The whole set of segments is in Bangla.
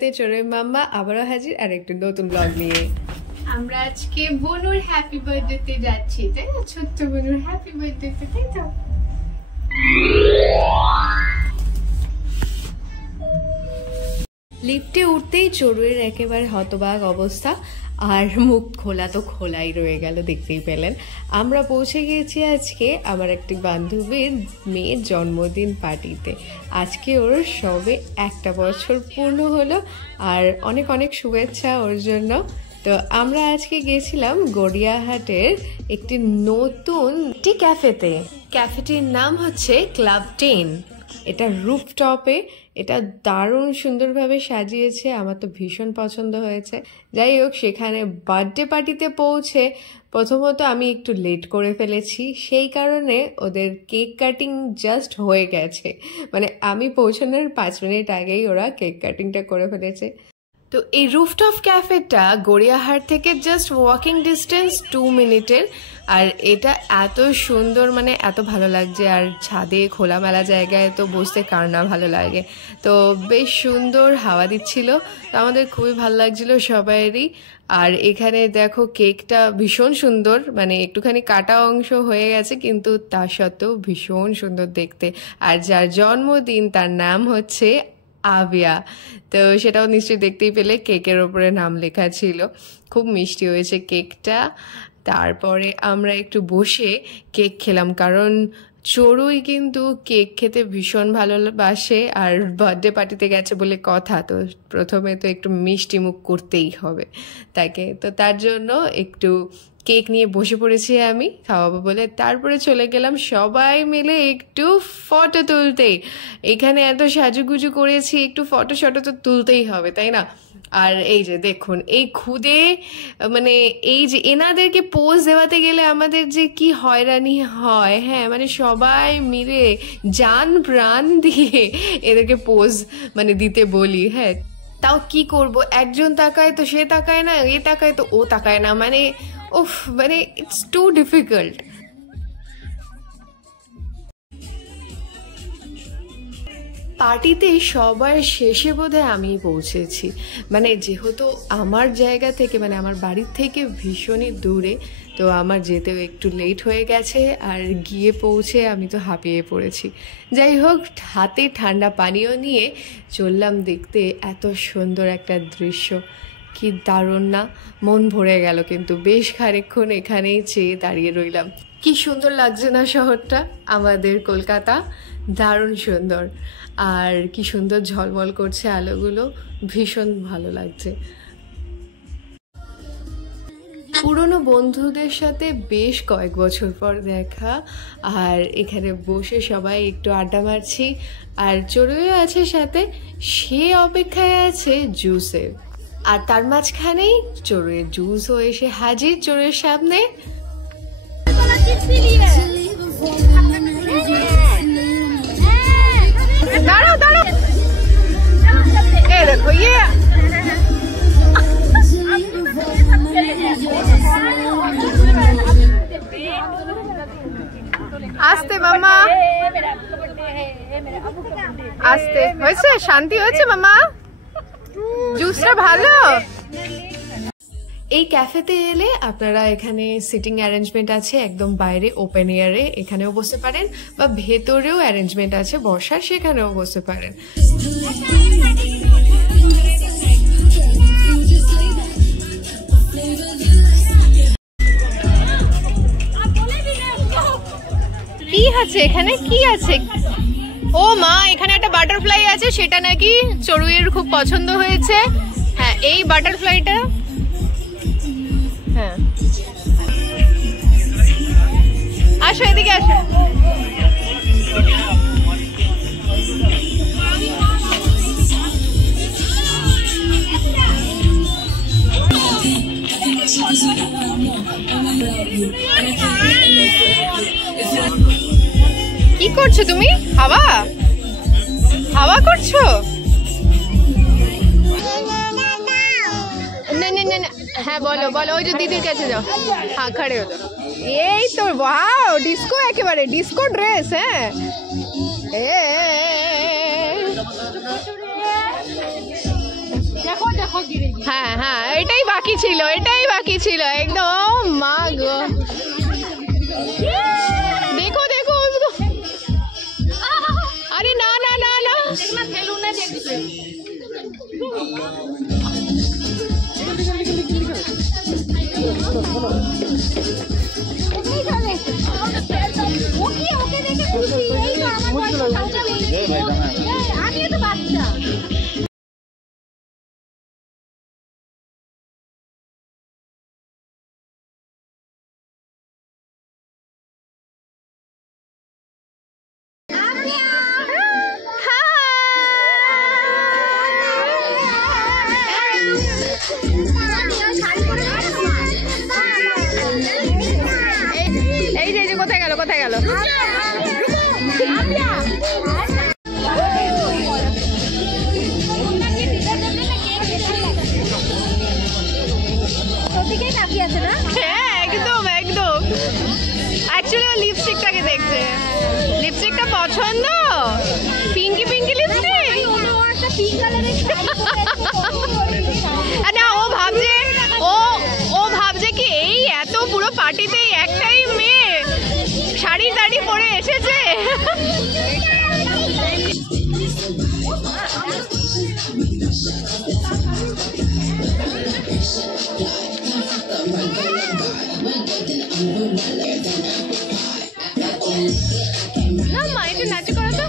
সাথে চড়ুই মাম্মা আবারও হাজির আর একটা নতুন ব্লগ নিয়ে। আমরা আজকে বনুর হ্যাপি বার্থডেতে যাচ্ছি, তাই না? ছোট্ট বনুর হ্যাপি বার্থডেতে, তাই তো? লিফটে উঠতেই চড়ুইয়ের একেবারে হতবাক অবস্থা, আর মুখ খোলা তো খোলাই রয়ে গেল, দেখতেই পেলেন। আমরা পৌঁছে গিয়েছি আজকে আমার একটি বান্ধবীর মেয়ের জন্মদিন পার্টিতে। আজকে ওর সবে 1 বছর পূর্ণ হলো, আর অনেক অনেক শুভেচ্ছা ওর জন্য। তো আমরা আজকে গেছিলাম গড়িয়াহাটের একটি নতুন ক্যাফেতে। ক্যাফেটির নাম হচ্ছে ক্লাব 10। এটা রুফটপে, এটা দারুণ সুন্দরভাবে সাজিয়েছে, আমার তো ভীষণ পছন্দ হয়েছে। যাই হোক, সেখানে বার্থডে পার্টিতে পৌঁছে প্রথমত আমি একটু লেট করে ফেলেছি, সেই কারণে ওদের কেক কাটিং জাস্ট হয়ে গেছে, মানে আমি পৌঁছানোর 5 মিনিট আগেই ওরা কেক কাটিংটা করে ফেলেছে। তো এই রুফটপ ক্যাফেটা গড়িয়াহাট থেকে জাস্ট ওয়াকিং ডিস্টেন্স 2 মিনিটের, আর এটা এত সুন্দর, মানে এত ভালো লাগছে। আর ছাদে খোলামেলা জায়গায় তো বসতে কার না ভালো লাগে। তো বেশ সুন্দর হাওয়া দিচ্ছিল, তো আমাদের খুবই ভালো লাগছিল সবাইয়েরই। আর এখানে দেখো কেকটা ভীষণ সুন্দর, মানে একটুখানি কাটা অংশ হয়ে গেছে, কিন্তু তা সত্ত্বেও ভীষণ সুন্দর দেখতে। আর যার জন্মদিন তার নাম হচ্ছে আবিয়া, তো সেটাও নিশ্চয়ই দেখতেই পেলে, কেকের ওপরে নাম লেখা ছিল। খুব মিষ্টি হয়েছে কেকটা। তারপরে আমরা একটু বসে কেক খেলাম, কারণ চড়ুই কিন্তু কেক খেতে ভীষণ ভালোবাসে, আর বার্থডে পার্টিতে গেছে বলে কথা, তো প্রথমে তো একটু মিষ্টি মুখ করতেই হবে তাকে। তো তার জন্য একটু কেক নিয়ে বসে পড়েছি আমি খাওয়াবো বলে। তারপরে চলে গেলাম সবাই মিলে একটু ফটো তুলতে। এখানে এত সাজুগুজু করেছি, একটু ফটো শটো তো তুলতেই হবে, তাই না? আর এই যে দেখুন, এই খুদে, মানে এই যে এনাদেরকে পোজ দেওয়াতে গেলে আমাদের যে কি হয়রানি হয়, হ্যাঁ, মানে সবাই মিলে জান প্রাণ দিয়ে এদেরকে পোজ মানে দিতে বলি, হ্যাঁ। তাও কি করব, একজন তাকায় তো সে তাকায় না, এ তাকায় তো ও তাকায় না, মানে উফ, মানে ইটস টু ডিফিকাল্ট। পার্টিতে সবার শেষে বোধহয় আমি পৌঁছেছি, মানে যেহেতু আমার জায়গা থেকে, মানে আমার বাড়ির থেকে ভীষণই দূরে, তো আমার যেতেও একটু লেট হয়ে গেছে, আর গিয়ে পৌঁছে আমি তো হাঁপিয়ে পড়েছি। যাই হোক, হাতে ঠান্ডা পানীয় নিয়ে চললাম দেখতে এত সুন্দর একটা দৃশ্য। কি দারুণ না, মন ভরে গেল। কিন্তু বেশ খানিকক্ষণ এখানেই চেয়ে দাঁড়িয়ে রইলাম। কি সুন্দর লাগছে না শহরটা, আমাদের কলকাতা, দারুণ সুন্দর। আর কি সুন্দর ঝলমল করছে আলোগুলো, ভীষণ ভালো লাগছে। পুরনো বন্ধুদের সাথে বেশ কয়েক বছর পর দেখা, আর এখানে বসে সবাই একটু আড্ডা মারছি। আর চড়ুইও আছে সাথে, সে অপেক্ষায় আছে জুসের। আর তার মাঝখানেই চড়ুইয়ের জুসও এসে হাজির চড়ুইয়ের সামনে। দাঁড়াও দাঁড়াও, এই দেখো, আস্তে মামা, আস্তে। হয়েছে, শান্তি হয়েছে মামা, জুসটা ভালো। এই ক্যাফেতে এলে আপনারা এখানে সিটিং অ্যারেঞ্জমেন্ট আছে একদম বাইরে ওপেন এয়ারে, এখানেও বসতে পারেন, বা ভেতরেও অ্যারেঞ্জমেন্ট আছে বসার, সেখানেও বসতে পারেন। কি আছে এখানে, কি আছে? ও মা, এখানে একটা বাটারফ্লাই আছে, সেটা নাকি চড়ুইয়ের খুব পছন্দ হয়েছে। হ্যাঁ, এই বাটারফ্লাইটা, হ্যাঁ, আসো এদিকে আসো। কি করছো তুমি? হাওয়া হাওয়া করছো? হ্যাঁ বলো বলো, ওই যে দিদির কাছে যাও, হ্যাঁ খড়ে হতো। এই তো ওয়াও, ডিস্কো, একেবারে ডিস্কো ড্রেস। হ্যাঁ, হ্যাঁ হ্যাঁ, এটাই বাকি ছিল, এটাই বাকি ছিল একদম। মা গো, দেখো দেখো, আরে না না না না, কোথায় গেল কোথায় গেল? হ্যাঁ একদম একদম, অ্যাকচুয়ালি লিপস্টিকটাকে দেখছে, লিপস্টিকটা পছন্দ, পিঙ্কি পিঙ্কি লিপস্টিক না, ও ভাবছে ও ভাবছে কি এই এত পুরো পার্টিতে একটাই মেয়ে শাড়ি টাড়ি পরে এসেছে। না মা, এটা নাচ করো তো।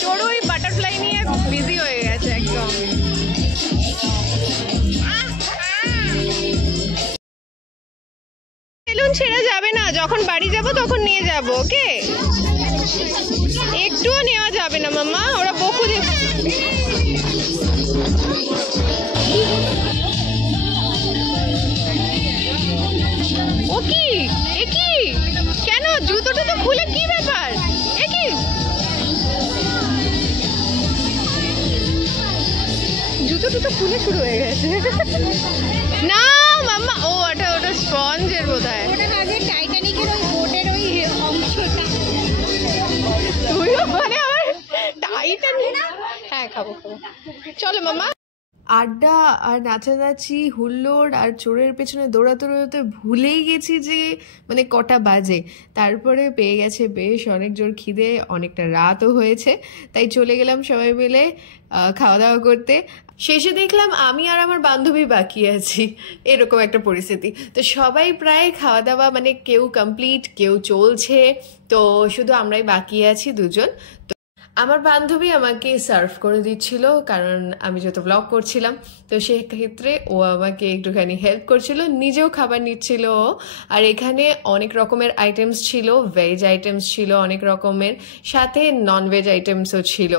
চড়ুই বাটারফ্লাই নিয়ে বিজি হয়ে গেছে একদম। বেলুন ছেড়ে যাবে না, যখন বাড়ি যাব তখন নিয়ে যাব, ওকে? একটুও নেওয়া যাবে না মাম্মা, ওরা বকু দেবে। ও কি, এ কি, কেন জুতোটা তো খুলে, কি ব্যাপার, এ কি জুতোটা তো খুলে শুরু হয়ে গেছে। না মাম্মা, ও ওটা ওটা স্পঞ্জের বোধহয়, টাইটানিকের ওই বোটের ওই অংশটা। তুইও মানে আমার টাইটানিক। হ্যাঁ খাবো খাবো, চলো মাম্মা। আড্ডা আর নাচানাচি হুল্লোড় আর চোরের পেছনে দৌড়াতে দৌড়াতে ভুলেই গেছি যে মানে কটা বাজে। তারপরে পেয়ে গেছে বেশ অনেক জোর খিদে, অনেকটা রাতও হয়েছে, তাই চলে গেলাম সবাই মিলে খাওয়া দাওয়া করতে। শেষে দেখলাম আমি আর আমার বান্ধবী বাকি আছি, এরকম একটা পরিস্থিতি। তো সবাই প্রায় খাওয়া দাওয়া মানে কেউ কমপ্লিট, কেউ চলছে, তো শুধু আমরাই বাকি আছি দুজন। তো আমার বান্ধবী আমাকে সার্ভ করে দিচ্ছিল, কারণ আমি যত ব্লগ করছিলাম, তো সেক্ষেত্রে ও আমাকে একটুখানি হেল্প করছিল, নিজেও খাবার নিচ্ছিল। আর এখানে অনেক রকমের আইটেমস ছিল, ভেজ আইটেমস ছিল অনেক রকমের, সাথে নন ভেজ আইটেমসও ছিল।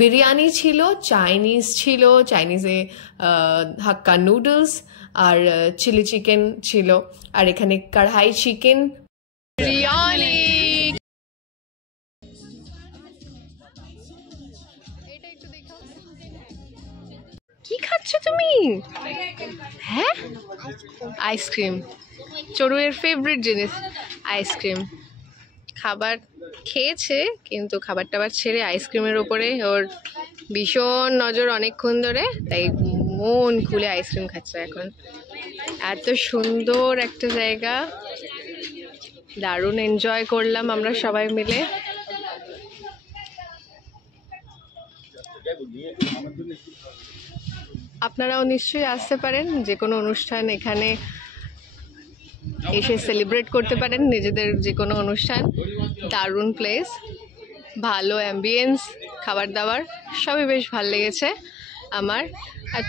বিরিয়ানি ছিল, চাইনিজ ছিল, চাইনিজে হাক্কা নুডলস আর চিলি চিকেন ছিল, আর এখানে কড়াই চিকেন বিরিয়ানি। কি খাচ্ছ তুমি? হ্যাঁ আইসক্রিম, চড়ুইয়ের ফেভারিট জিনিস আইসক্রিম। খাবার খেয়েছে কিন্তু খাবার টাবার ছেড়ে আইসক্রিমের ওপরে ওর ভীষণ নজর অনেকক্ষণ ধরে, তাই মন খুলে আইসক্রিম খাচ্ছে এখন। এত সুন্দর একটা জায়গা, দারুণ এনজয় করলাম আমরা সবাই মিলে। আপনারাও নিশ্চয়ই আসতে পারেন, যে কোনো অনুষ্ঠান এখানে এসে সেলিব্রেট করতে পারেন, নিজেদের যে কোনো অনুষ্ঠান। দারুণ প্লেস, ভালো অ্যাম্বিয়েন্স, খাবার দাবার সবই বেশ ভালো লেগেছে আমার। আর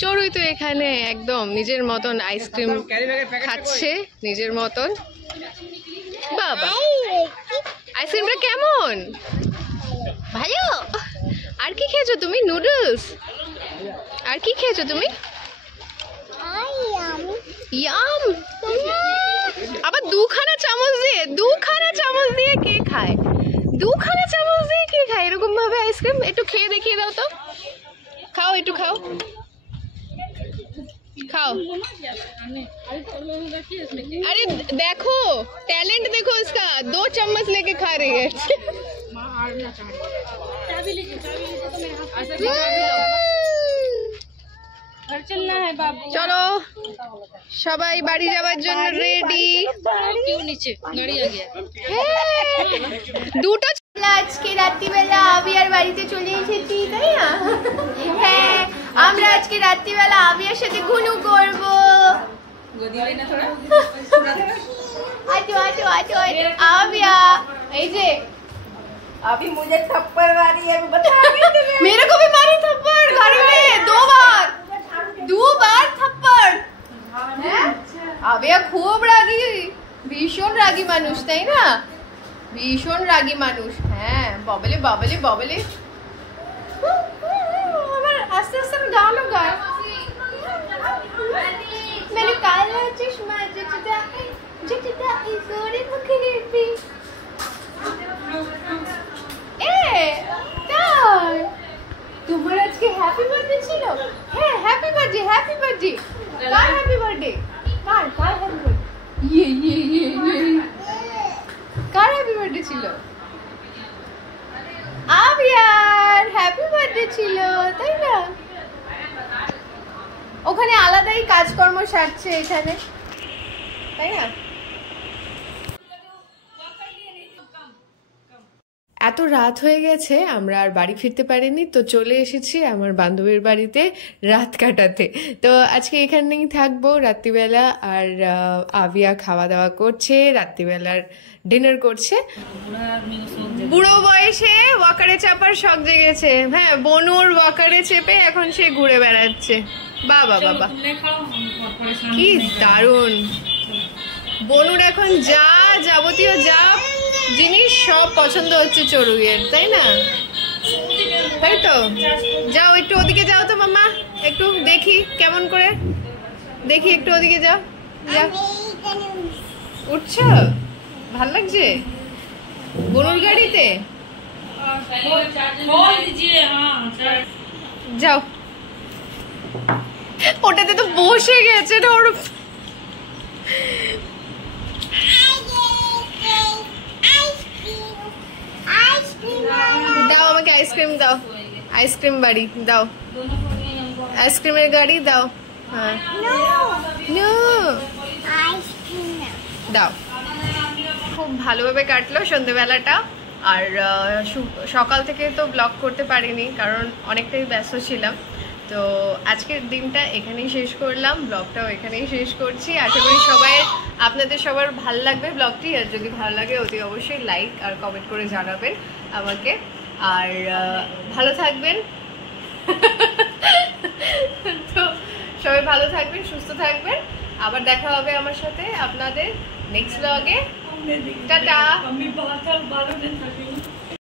চড়ুই তো এখানে একদম নিজের মতন আইসক্রিম খাচ্ছে নিজের মতন। বাবা আইসক্রিমটা কেমন, ভালো? আর কি খেয়েছো তুমি? নুডলস। আর কি খেয়েছো তুমি? ইয়াম। আবার দুখানা চামচ দিয়ে কে খায়? দুখানা চামচ দিয়ে কে খায় এরকম ভাবে আইসক্রিম? একটু খেয়ে দেখিয়ে দাও তো, খাও একটু খাও, खाओ। अरे देखो टैलेंट देखो इसका, 2 चम्मच लेके खा रही है। चलना है बाबू, चलो সবাই বাড়ি যাওয়ার জন্য রেডি। क्यों नीचे गाड़ी आ गया। দুটো আজকে রাত্রিবেলা আবিয়ার বাড়িতে চলে এসেছি, তাই না? হ্যাঁ, আমরা আজকে রাত্রিবেলা আবিয়ার সাথে ঘুনু করব। आविया अभी मुझे थप्पड़ मारी है, बता मेरे को भी मारी थप्पड़ गाड़ी में 2 बार थप्पड़। आविया खूब रागी, भीषण रागी मानुष, তাই না? ভীষণ রাগী মানুষ। হ্যাঁ, ববলে ববলে ববলে আমার আস্তে আস্তে গালো গায়। मैंने काला चश्मा जचता इजोरे मुखरे पे তাই তোমার আজকে হ্যাপি বার্থডে ছিল? হ্যাঁ, হ্যাপি বার্থডে, হ্যাপি বার্থডে। কার হ্যাপি বার্থডে? কার হ্যাপি বার্থডে? ইয়ে কার হ্যাপি বার্থডে ছিল? আবিয়ার হ্যাপি বার্থডে ছিল, তাই না? ওখানে আলাদাই কাজকর্ম সারছে এখানে, তাই না? এত রাত হয়ে গেছে, আমরা আর বাড়ি ফিরতে পারিনি, তো চলে এসেছি আমার বান্ধবীর বাড়িতে রাত কাটাতে। তো আজকে এখানেই থাকবো রাত্রিবেলা। আর আবিয়া খাওয়া দাওয়া করছে, রাত্রিবেলার ডিনার করছে। বুড়ো বয়সে ওয়াকারে চাপার শখ জেগেছে। হ্যাঁ, বনুর ওয়াকারে চেপে এখন সে ঘুরে বেড়াচ্ছে। বাবা বাবা কি দারুণ! বনুর এখন যা যাবতীয় যা জিনিস সব পছন্দ হচ্ছে চড়ুইয়ের, তাই না? তাই তো, যাও একটু ওদিকে যাও তো মাম্মা, একটু দেখি কেমন করে, দেখি একটু ওদিকে যাও। উঠছ? ভাল লাগছে বনুর গাড়িতে? যাও, ওটাতে তো বসে গেছে না ওর। দাও আমাকে আইসক্রিম দাও, আইসক্রিম বাড়ি দাও, আইসক্রিমের গাড়ি দাও। হ্যাঁ, দাও। খুব ভালোভাবে কাটলো সন্ধ্যেবেলাটা। আর সকাল থেকে তো ব্লগ করতে পারিনি, কারণ অনেকটাই ব্যস্ত ছিলাম। তো আজকের দিনটা এখানেই শেষ করলাম, ব্লগটাও এখানেই শেষ করছি। আশা করি আপনাদের সবার ভালো লাগবে ব্লগটি। আর যদি ভালো লাগে অতি অবশ্যই লাইক আর কমেন্ট করে জানাবেন আমাকে। আর ভালো থাকবেন। তো সবাই ভালো থাকবেন, সুস্থ থাকবেন। আবার দেখা হবে আমার সাথে আপনাদের নেক্সট ব্লগে। টাটা।